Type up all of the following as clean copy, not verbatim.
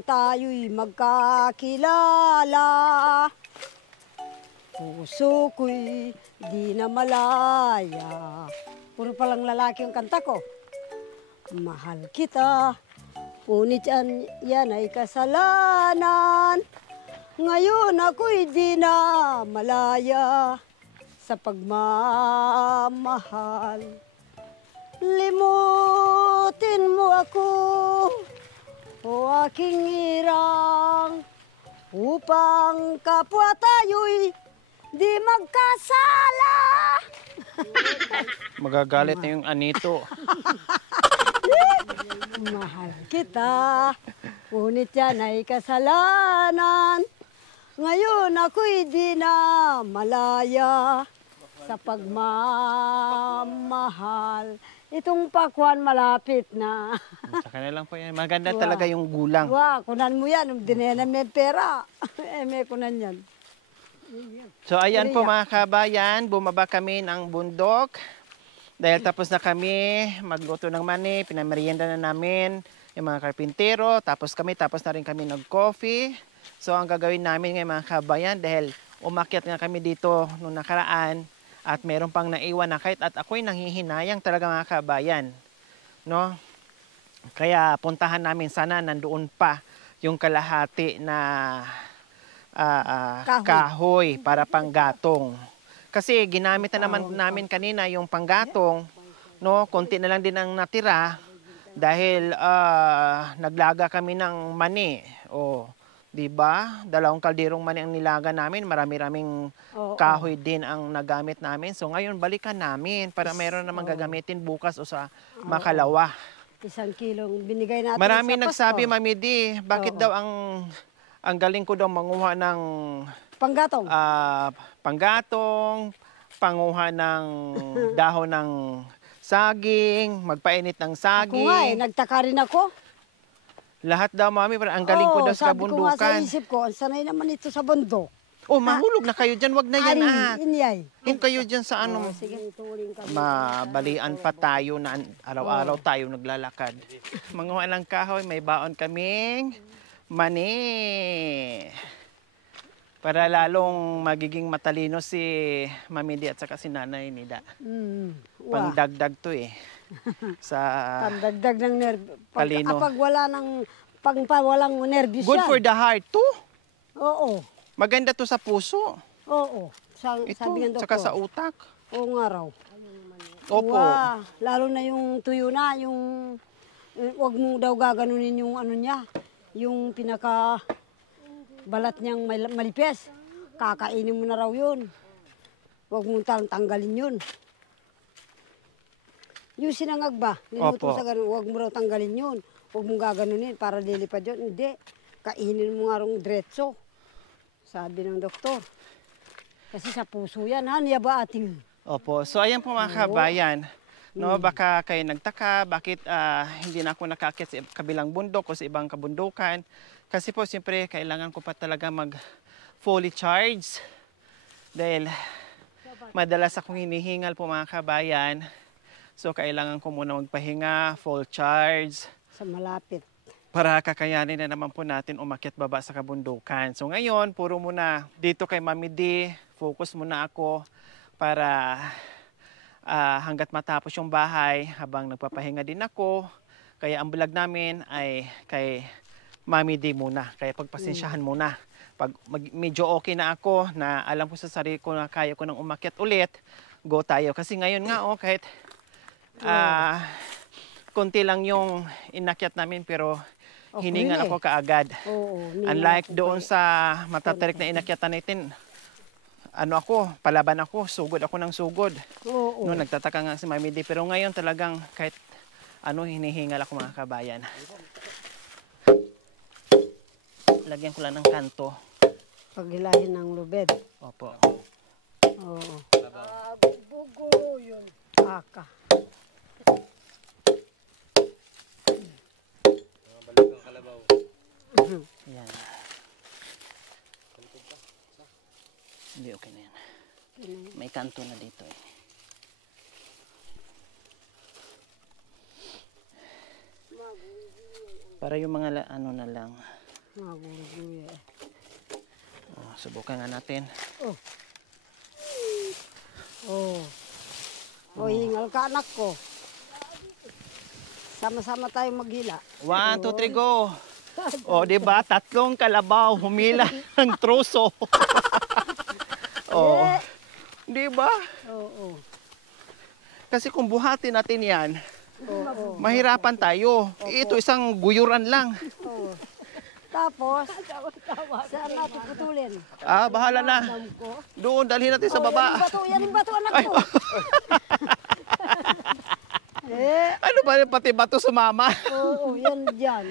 tayo'y magkakilala. Puso ko'y di na malaya. Puro palang lalaki yung kanta ko. Mahal kita, ngunit yan ay kasalanan. Ngayon ako'y di na malaya sa pagmamahal. Limutin mo ako, o aking irang, upang kapwa tayo'y di magkasala. Magagalit na yung anito. Mahal kita, ngunit yan ay kasalanan. Ngayon ako'y di na malaya sa pagmamahal. Itong pakwan malapit na. Sa kanila lang po yan. Maganda talaga yung gulang. Wow, kunan mo yan. Dinena may pera. May kunan yan. So ayan po mga kabayan, bumaba kami ng bundok. Dahil tapos na kami magluto ng mani, pinamerienda na namin yung mga karpintero. Tapos na rin kami nag-coffee. So ang gagawin namin ngayon mga kabayan, dahil umakyat nga kami dito nung nakaraan at meron pang naiwan na kahit at ako'y nanghihinayang talaga mga kabayan. No? Kaya puntahan namin sana nandoon pa yung kalahati na kahoy para panggatong. Kasi ginamit na naman namin kanina yung panggatong, no? Konti na lang din ang natira dahil naglaga kami ng mani. O, 'di ba? 2 kalderong mani ang nilaga namin, marami-raming kahoy din ang nagamit namin. So ngayon balikan namin para meron namang gagamitin bukas o sa makalawa. 1 kilong binigay natin Marami sa nagsabi, Pasko. Mami Di, bakit daw ang galing ko daw manguha ng Panggatong. panggatong, panguha ng dahon ng saging, magpainit ng Ako nga saging. nagtaka rin ako. Lahat daw, Mami, pero ang galing ko daw sa sabi ko nga sa kabundukan. isip ko, sanay naman ito sa bundok. Oh, mahulog na kayo dyan, wag na yan Inyay. Yung kayo dyan sa Sige, tuling ka. mabalian pa tayo na araw-araw tayo naglalakad. Manguha ng kahoy, may baon kaming mani. Para lalong magiging matalino si Mami Di at saka si Nanay Nida. Pangdagdag to eh. Sa Pandagdag ng nervyo. Talino. Kapag wala ng walang nervyos good yan. for the heart to. Oo. Maganda to sa puso. Oo. Ito, Sabi ng saka doktor. sa utak. Oo nga raw. Opo. Wow. Lalo na yung tuyo na, yung wag mo daw gaganunin yung ano niya. Yung pinaka balat niyang malipes. Kakainin mo na raw yun. Wag mo tanggalin yun. Yung sinangag ba? Niluto Opo. sa ganun, wag mo raw tanggalin yun. Wag mo gaganunin para lilipad yun. Hindi. Kainin mo nga raw diretso. Sabi ng doktor. Kasi sa puso yan, ha? Niya ba ating? Opo. So ayan po mga kabayan. No, baka kayo nagtaka bakit hindi na ako nakaakyat sa kabilang bundok o sa ibang kabundukan. Kasi po siyempre kailangan ko pa talaga mag fully charge. Dahil madalas akong hinihingal po mga kabayan. So kailangan ko muna magpahinga, full charge. Sa malapit. Para kakayanin na naman po natin umakyat baba sa kabundukan. So ngayon, puro muna dito kay Mami Di, focus muna ako para hanggat matapos yung bahay habang nagpapahinga din ako. Kaya ang vlog namin ay kay Mami Di muna. Kaya pagpasensyahan muna. Pag medyo okay na ako, na alam ko sa sarili ko na kaya ko nang umakyat ulit, go tayo. Kasi ngayon nga, kahit konti lang yung inakyat namin pero hiningal ako kaagad. Unlike doon sa matatarik na inakyatan natin, palaban ako, sugod ako ng sugod. No, nagtataka nga si Mami Di. Pero ngayon talagang kahit hinihingal ako mga kabayan. Lagyan ko lang ng kanto. Paghilahin ng lubed. Opo. Oo. Bugo yun. Aka. Baligang kalabaw. Yan. Hindi, okay na yan. May kanto na dito eh. Para yung mga na lang. Maguguya. Oh, subukan nga natin. Oh. Oh. O, hingal ka anak ko. Sama-sama tayong maghila. 1, 2, 3, go! O, di ba? 3 kalabaw humila ng troso. Oh. Di ba? Oo. Kasi kung buhatin natin yan, Oo. mahirapan tayo. Ito isang guyuran lang. Oo. Tapos, saan natin putulin? Ah, bahala na. Alam ko. Doon, dalhin natin sa baba. Yan yung bato anak ko. Ano ba yung pati bato sumama? Oo, yan dyan.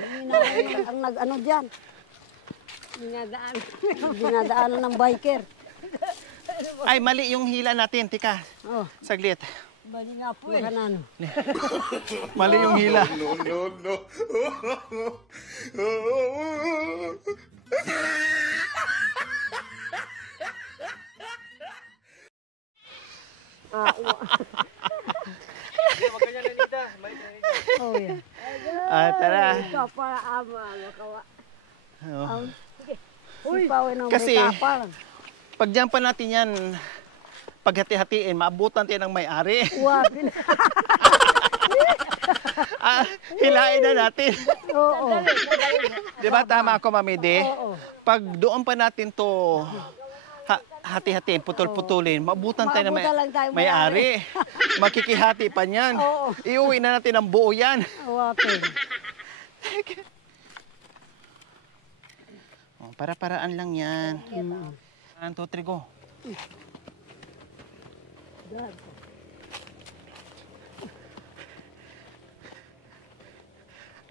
Ang nag-ano dyan. Dinadaanan ng biker. Ay, mali yung hila natin. Tika, Oh, saglit. bali nga po eh. Kanano. Mali yung hila. Oh, yan. Ah, tara. Papaama, makawa. Oh. Uy, pawin ng Kasi- may kapal. Pag dyan pa natin yan, paghati-hatiin, maabutan tayo ng may-ari. Wabi na. Ah, hilain na natin. Oo. Di ba tama ako, Mami De? Oo. Pag doon pa natin to hati-hatiin, putol-putulin, maabutan tayo ng Maabutan lang tayo may-ari. Makikihati pa niyan. Oo. Iuwi na natin ang buo yan. Wapin. Oh, para-paraan lang yan. 1, 2, 3, go.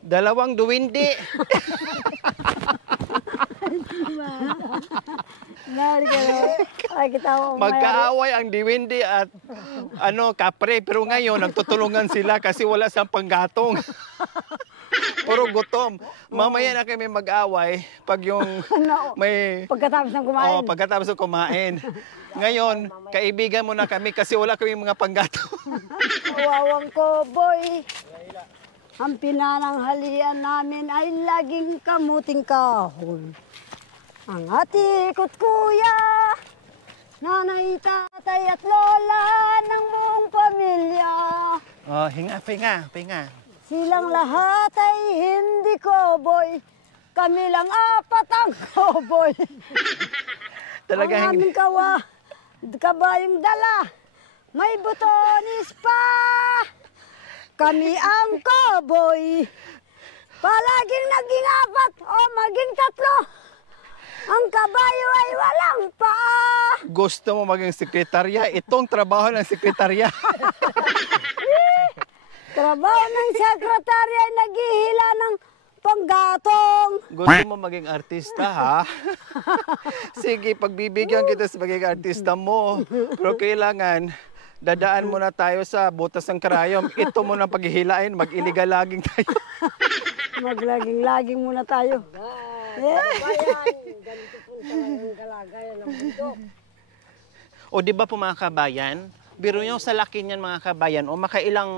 Dalawang duwindi. Nari ka na. Ay, kita mo. Magkaaway ang diwindi at kapre. Pero ngayon, nagtutulungan sila kasi wala siyang panggatong. Puro gutom. Mamaya na kami mag-away pag yung may... Pagkatapos ng kumain. Oh, pagkatapos ng kumain. Ngayon, kaibigan mo na kami kasi wala kami mga panggatong. Kawawang ko, boy. Ang pinananghalian namin ay laging kamuting kahoy. Ang atikot kuya, nanay, tatay at lola ng buong pamilya. Oh, hinga. Silang lahat ay hindi cowboy. Kami lang 4 ang cowboy. Talaga Ang aming kabayong dala, may butonis pa. Kami ang cowboy. Palaging naging 4 o maging 3. Ang kabayo ay walang paa. Gusto mo maging sekretarya? Itong trabaho ng sekretarya. Trabaho ng sekretarya ay naghihila ng panggatong. Gusto mo maging artista, ha? Sige, pagbibigyan kita sa maging artista mo. Pero kailangan, dadaan muna tayo sa butas ng karayom. Ito muna paghihilain, mag-iligalaging tayo. Maglaging-laging muna tayo. Ganito po talagang kalagayan ng mundo. O di ba po mga kabayan, biro nyo sa laki niyan mga kabayan, o makailang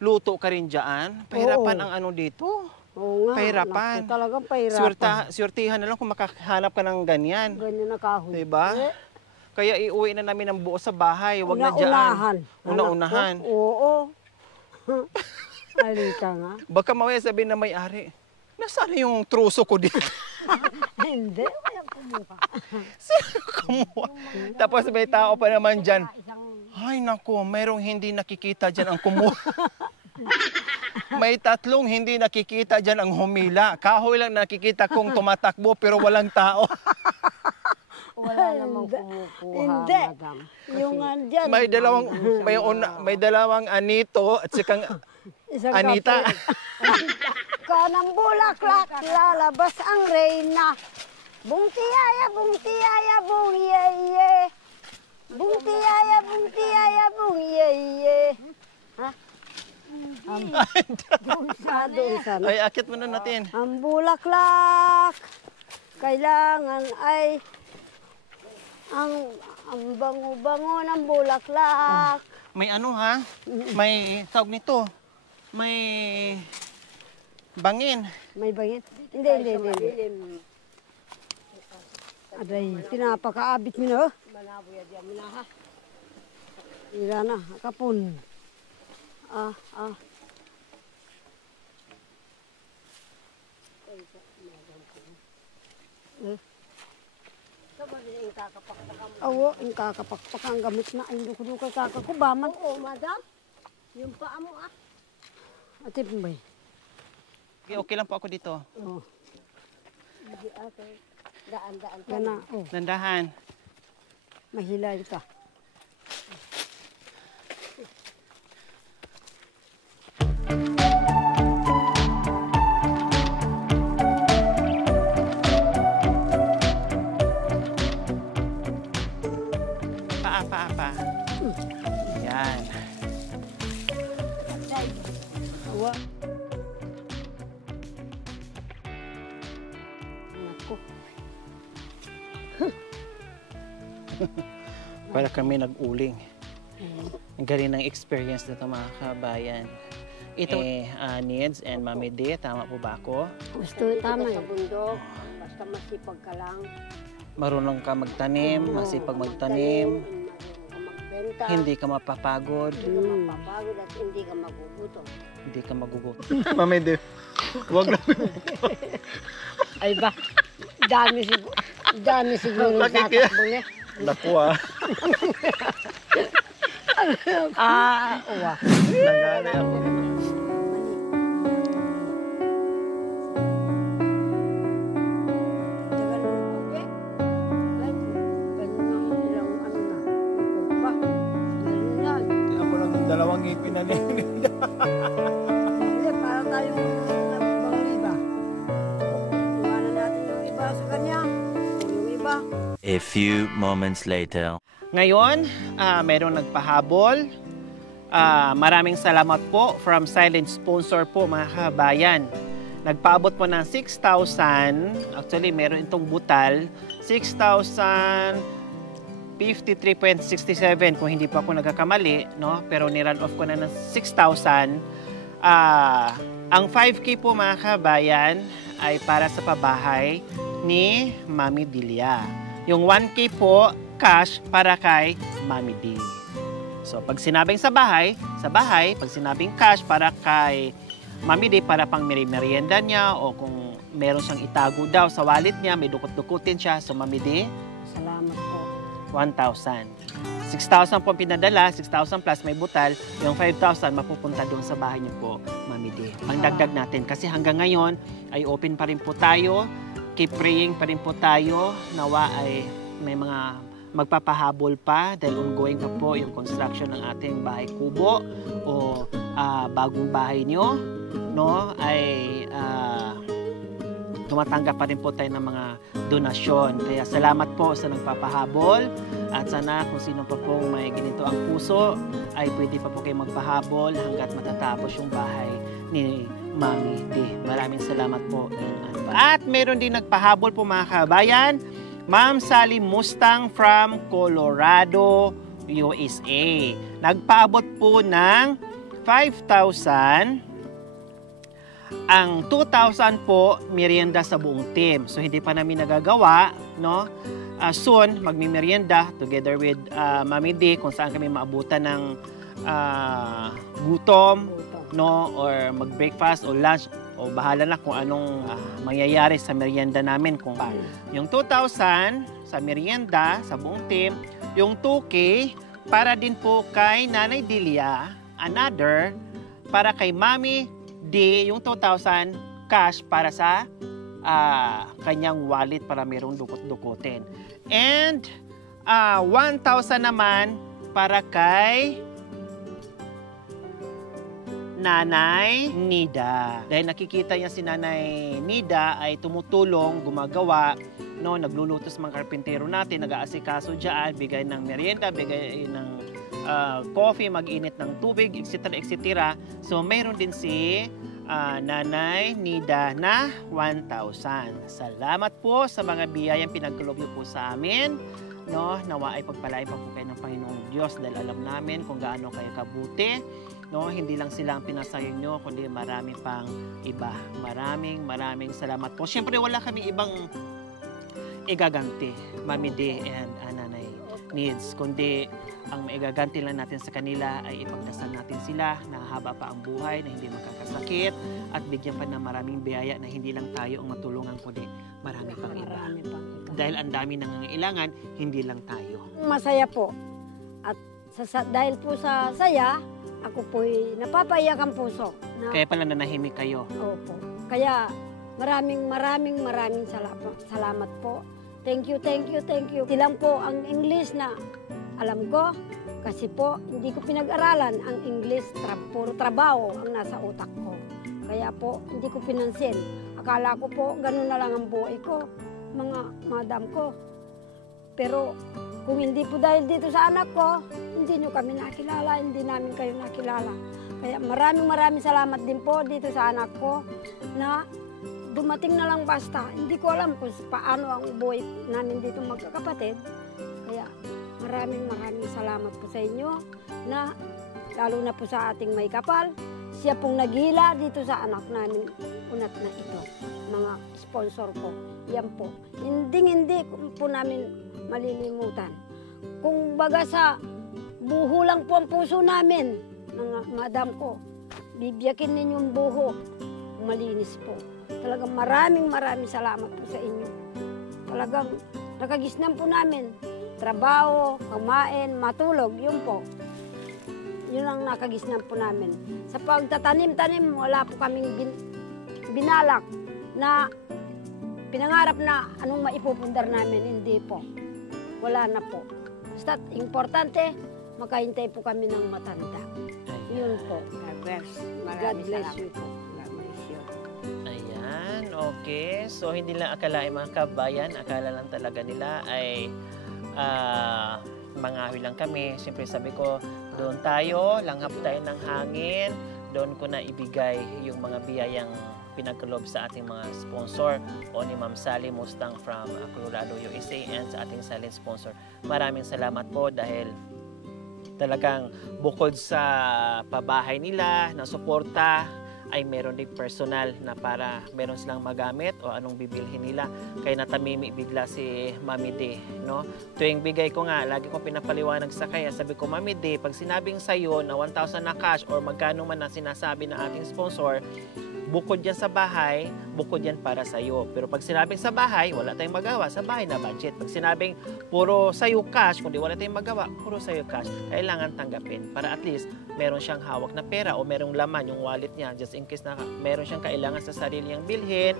luto ka rin dyan, pahirapan Oo. ang ano dito. Oo nga. Pahirapan. Naku, talagang pahirapan. Swertihan na lang kung makahanap ka ng ganyan. Ganyan na kahoy. Diba? Kaya iuwi na namin ang buo sa bahay, wag na Una-unahan. dyan. Una-unahan. Anak ko, Oo. Alita nga. Baka mamaya sabihin na may-ari, nasaan yung truso ko dito? Hindi. Walang kumuha. Sino kumuha? Tapos may tao pa naman dyan. Ay naku, mayroong hindi nakikita dyan ang kumuha. May 3 hindi nakikita dyan ang humila. Kahoy lang nakikita kong tumatakbo pero walang tao. Wala namang kumukuha, hindi. Madam. Yung andyan. May dalawang Anito at sikang Isang Anita. Kanang bulaklak, lalabas ang reyna. Bungtiyaya, bung yeye. Bungtiyaya, bung yeye. Ha? Doon sana. Ay, akit muna natin. Ang bulaklak, kailangan ay ang bango-bango ng bulaklak. May ano ha? May tawag nito. May Bangin. May bangin? Hindi. Aday, pinapakaabit mo na. Manabuya diyan mo na ha. Ira na, kapun. Awo, ang kakapakpak ang gamit na. Ay, lukay kakakubaman. Oo, madam. Yung paa mo Ate Pumbay. Okay lang po ako dito. Oh, Hindi ate. Daan-daan. gana. Oh, Dandahan. mahilay ka. Pa. Yan. Awa. Naku. Para kami nag-uling. Ang galing ng experience nito mga kabayan. Ito Nids and Mami D, tama po ba ako? Gusto, tama Sa yun. bundok. Basta masipag ka lang. Marunong ka magtanim, masipag magtanim, Marunong ka magbenta. hindi ka mapapagod, Hindi ka mapapagod at hindi ka magugutom. hindi ka magugutom. Mami D, wag lang. Ay ba? Dami siguro tatakbo niya. Naku ah. Uwa. Nangana ako. Ako lang dalawang ngipin na niya. Hindi, para tayong bangliba. Iwanan natin yung iba sa kanya. O yung iba. A few moments later. Ngayon, merong nagpahabol. Maraming salamat po from silent sponsor po mga kabayan. Nagpaabot po ng 6,000. Actually, meron itong butal. 6,053.67 kung hindi pa ako nagkakamali. No? Pero ni-run off ko na ng 6,000. Ang 5K po mga kabayan ay para sa pabahay ni Mami Dilia. Yung 1K po, cash para kay Mami D. So, pag sinabing sa bahay. Pag sinabing cash para kay Mami D, para pang merienda niya o kung meron siyang itago daw sa wallet niya, may dukot-dukutin siya. So, Mami D, Salamat po. 1,000. 6,000 po pinadala, 6,000 plus may butal. Yung 5,000 mapupunta doon sa bahay niyo po, Mami D. Pangdagdag natin kasi hanggang ngayon ay open pa rin po tayo. Keep praying pa rin po tayo. Nawa ay may mga magpapahabol pa dahil ongoing pa po yung construction ng ating bahay kubo o bagong bahay nyo, no, ay tumatanggap pa rin po tayo ng mga donasyon. Kaya salamat po sa nagpapahabol at sana kung sino pa pong may ganito ang puso ay pwede pa po kayo magpahabol hanggat matatapos yung bahay ni Mami D. Maraming salamat po in advance. At meron din nagpahabol po mga kabayan, Ma'am Sally Mustang from Colorado, USA. Nagpaabot po ng 5,000. Ang 2,000 po, merienda sa buong team. So, hindi pa namin nagagawa, no? Soon, magmimerienda together with Mami D kung saan kami maabutan ng gutom, no? Or mag-breakfast o lunch o bahala na kung anong mangyayari sa merienda namin kung paano. Yung 2,000 sa merienda, sa buong team. Yung 2K para din po kay Nanay Dilia. Another para kay Mami D, yung 2,000 cash para sa kanyang wallet para mayroong dukot-dukutin. And 1,000 naman para kay Nanay Nida. Dahil nakikita niya si Nanay Nida ay tumutulong, gumagawa, no, nagluluto sa mga karpintero natin, nag-aasikaso dyan, bigay ng merienda, bigay ng coffee, mag-init ng tubig, etc. etc. So, meron din si Nanay Nida na 1,000. Salamat po sa mga biyayang pinagkaloob niyo po sa amin. No, nawa ay pagpalain pa po kayo ng Panginoong Diyos dahil alam namin kung gaano kayo kabuti no, hindi lang sila ang pinasayang nyo, kundi marami pang iba. Maraming salamat po. Siyempre wala kami ibang igaganti, Mami D and Nanay Needs, kundi ang maigaganti lang natin sa kanila ay ipagdasal natin sila na haba pa ang buhay, na hindi magkakasakit, at bigyan pa ng maraming biyaya na hindi lang tayo ang matulungan, kundi marami pang iba. Marami pang iba. Dahil ang dami nangangailangan, hindi lang tayo. Masaya po. At dahil po sa saya, ako po'y napapayak ang puso. Na, Kaya pala nanahimik kayo. Opo. Kaya maraming salamat po. Thank you. Silang po ang English na alam ko. Kasi po, hindi ko pinag-aralan ang English. Puro trabaho ang nasa utak ko. Kaya po, hindi ko pinansin. Akala ko po, ganun na lang ang buhay ko, mga madam ko. Pero kung hindi po dahil dito sa anak ko, hindi nyo kami nakilala, hindi namin kayo nakilala. Kaya maraming salamat din po dito sa anak ko na dumating na lang basta. Hindi ko alam kung paano ang buhay namin dito magkakapatid. Kaya maraming salamat po sa inyo na lalo na po sa ating may kapal. Siya pong nagila dito sa anak namin unat na ito. Mga sponsor ko. Yan po. Hindi po namin malilimutan. Kung baga sa buho lang po ang puso namin, mga madam ko, bibiyakin ninyong buho. Malinis po. Talagang maraming salamat po sa inyo. Talagang nakagisnan po namin. Trabaho, kumain, matulog, yun po. Yun ang nakagisnan po namin. Sa pagtatanim-tanim, wala po kaming binalak na pinangarap na anong maipupundar namin. Hindi po. Wala na po. Basta importante, makahintay po kami ng matanda. Yun po. God bless. God Maraming bless salamat. you po. God bless you. Ayan, okay. So, hindi lang akalain mga kabayan, akala lang talaga nila ay mangahoy lang kami. Siyempre sabi ko, doon tayo, langhap tayo ng hangin, doon ko na ibigay yung mga biyayang pinagkalob sa ating mga sponsor o ni Ma'am Sally Mustang from Colorado, USA, and sa ating silent sponsor. Maraming salamat po dahil talagang bukod sa pabahay nila na suporta, ay meron din personal na para meron silang magamit o anong bibilhin nila. Kaya natamimi bigla si Mami D, no? Tuwing bigay ko nga, lagi kong pinapaliwanag sa kanya. Sabi ko, Mami D, pag sinabing sa'yo na 1,000 na cash or magkano man na sinasabi ng ating sponsor, bukod yan sa bahay, bukod yan para sa'yo. Pero pag sinabing sa bahay, wala tayong magawa. Sa bahay na budget. Pag sinabing puro sa'yo cash, kundi wala tayong magawa, puro sa'yo cash. Kailangan tanggapin para at least meron siyang hawak na pera o merong laman yung wallet niya. Just in case na meron siyang kailangan sa sarili niyang bilhin,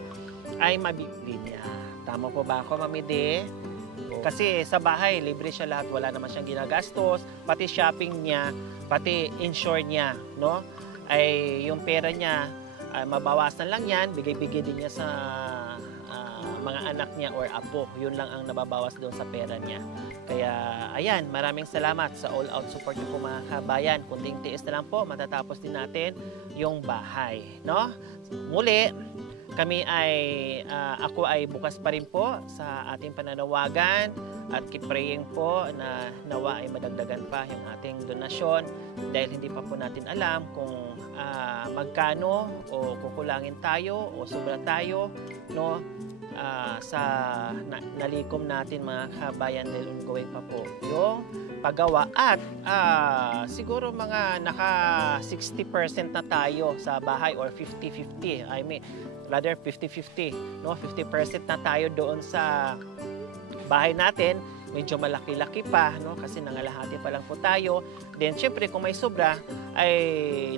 ay mabibili niya. Tama po ba ako, Mami D? Kasi sa bahay, libre siya lahat. Wala naman siyang ginagastos. Pati shopping niya, pati insure niya, no? Ay yung pera niya, mabawasan lang yan, bigay-bigay din niya sa mga anak niya or apo. Yun lang ang nababawas doon sa pera niya. Kaya, ayan, maraming salamat sa all-out support niyo po mga kabayan. Kunting tiis na lang po, matatapos din natin yung bahay. No? Muli, kami ay, ako ay bukas pa rin po sa ating pananawagan at keep praying po na nawa ay madagdagan pa yung ating donasyon dahil hindi pa po natin alam kung magkano o kukulangin tayo o sobra tayo, no, sa nalikom natin mga kabayan dahil ongoing pa po yung paggawa at siguro mga naka 60% na tayo sa bahay or 50-50. I mean, rather 50-50, no? 50% na tayo doon sa bahay natin. Medyo malaki-laki pa, no? Kasi nangalahati pa lang po tayo. Then, syempre, kung may sobra, ay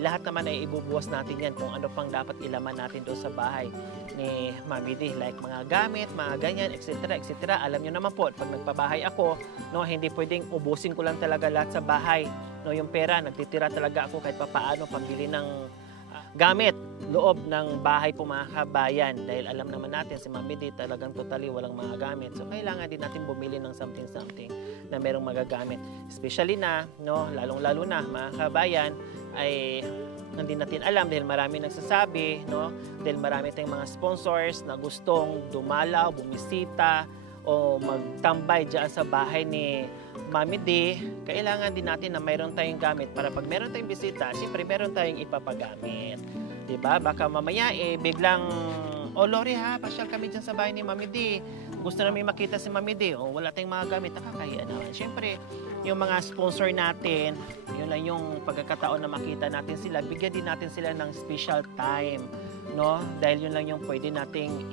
lahat naman ay ibubuwas natin yan kung ano pang dapat ilaman natin doon sa bahay ni Mami D. Like mga gamit, mga ganyan, etc. etc. Alam nyo naman po, pag nagpabahay ako, no, hindi pwedeng ubusin ko lang talaga lahat sa bahay. No, yung pera, nagtitira talaga ako kahit papaano pambili ng gamit loob ng bahay po mga kabayan dahil alam naman natin si Mami D talagang totally walang mga gamit, so kailangan din natin bumili ng something na merong magagamit, especially na, no, lalong-lalo na mga kabayan ay hindi natin alam dahil marami nagsasabi, no, dahil marami tayong mga sponsors na gustong dumalaw, bumisita o o magtambay dyan sa bahay ni Mami D, kailangan din natin na mayroon tayong gamit para pag meron tayong bisita, siyempre meron tayong ipapagamit. Diba? Baka mamaya biglang, Lori ha, pasyal kami dyan sa bahay ni Mami D. Gusto namin makita si Mami D. Wala tayong mga gamit, nakakahiya naman. Siyempre, yung mga sponsor natin, yun lang yung pagkakataon na makita natin sila, bigyan din natin sila ng special time, no? Dahil yun lang yung pwede nating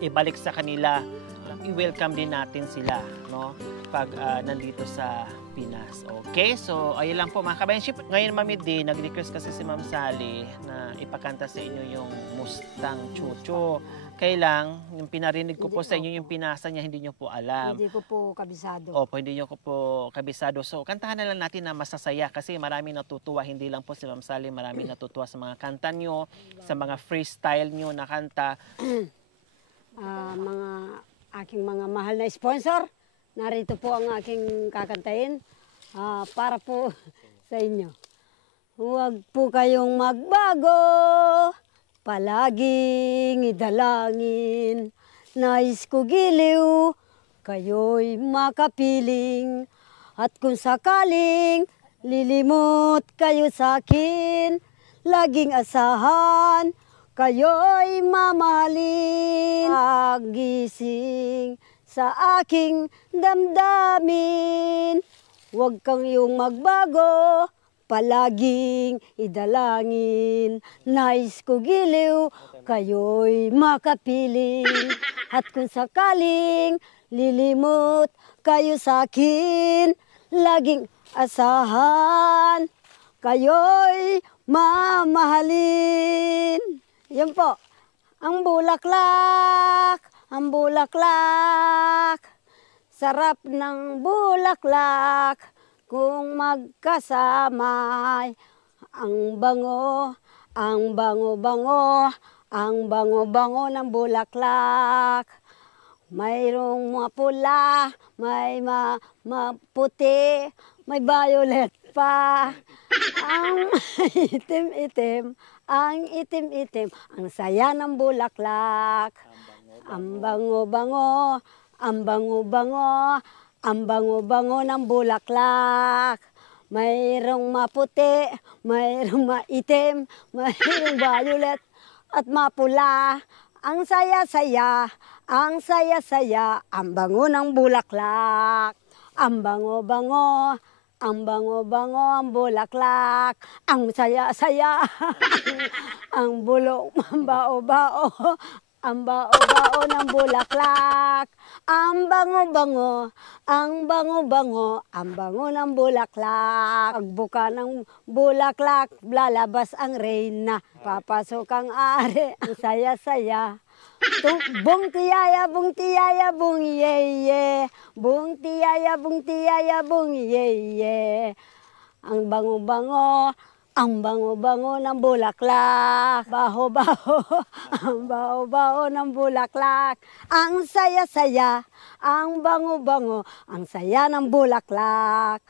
ibalik sa kanila. I-welcome din natin sila, no? Pag nandito sa Pinas. Okay? So, ayun lang po mga kabayan. Ngayon, Mami D, nag-request kasi si Ma'am Sally na ipakanta sa inyo yung Mustang Chucho. Kailang, yung pinarinig ko po sa inyo, yung pinasa niya, hindi nyo po alam. Hindi ko po kabisado. Opo, hindi nyo ko po kabisado. So, kantahan na lang natin na masasaya kasi maraming natutuwa. Hindi lang po si Ma'am Sally, maraming natutuwa sa mga kanta nyo, sa mga freestyle nyo na kanta. Mga aking mga mahal na sponsor, narito po ang aking kakantahin para po sa inyo. Huwag po kayong magbago, palaging idalangin. Nais ko giliw, kayo'y makapiling. At kung sakaling lilimot kayo sa akin, laging asahan, kayo'y mamahalin. Pagising sa aking damdamin, huwag kang iyong magbago, palaging idalangin. Nais ko giliw, kayo'y makapiling. At kung sakaling lilimot kayo sa akin, laging asahan, kayo'y mamahalin. Yan po, ang bulaklak, ang bulaklak. Sarap ng bulaklak kung magkasama. Ang bango, ang bango-bango, ang bango-bango ng bulaklak. Mayroong mapula, may maputi, may violet pa. Ang itim-itim, ang itim-itim, ang saya ng bulaklak. Ang bango-bango, ang bango-bango, ang bango-bango ng bulaklak. Mayroong maputi, mayroong maitim, mayroong violet at mapula. Ang saya-saya, ang saya-saya, ang bango ng bulaklak. Ang bango-bango, ang bango-bango, ang bulaklak. Ang saya-saya, ang bulok, ang bao-bao, ang bao-bao ng bulaklak. Ang bango-bango, ang bango-bango, ang bango ng bulaklak. Pagbuka ng bulaklak, lalabas ang reyna. Papasok ang ari, ang saya-saya. Bung tiyaya, bung tiyaya, bung ye-ye. Bung tiyaya, bung tiyaya, bung ye-ye. Ang bango-bango, ang bango-bango ng bulaklak. Baho-baho, ang baho-baho ng bulaklak. Ang saya-saya, ang bango-bango, ang saya ng bulaklak.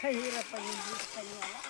Kahirap pa yung Espanyola.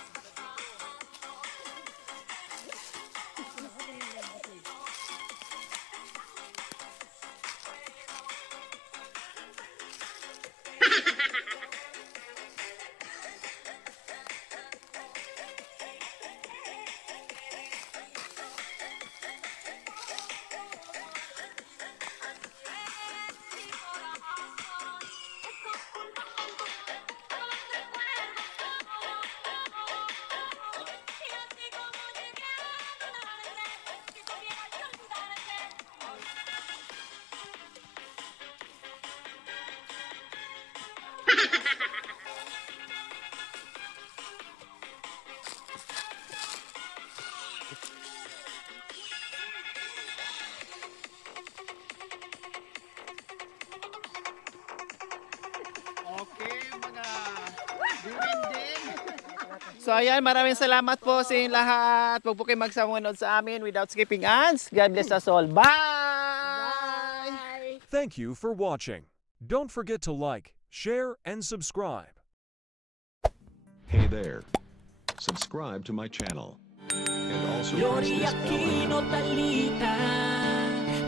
Okay, mga diwinding. So ayan, maraming salamat po sa inyong lahat. Huwag po kayo magsamunod sa amin without skipping ads. God bless us all. Bye! Thank you for watching. Don't forget to like, share, and subscribe. Hey there. Subscribe to my channel. And also press Lori this bell Aquino icon. Talita,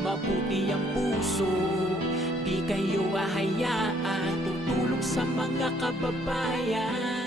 mabuti ang puso, di kayo hahayaan, tutulong sa mga kababayan.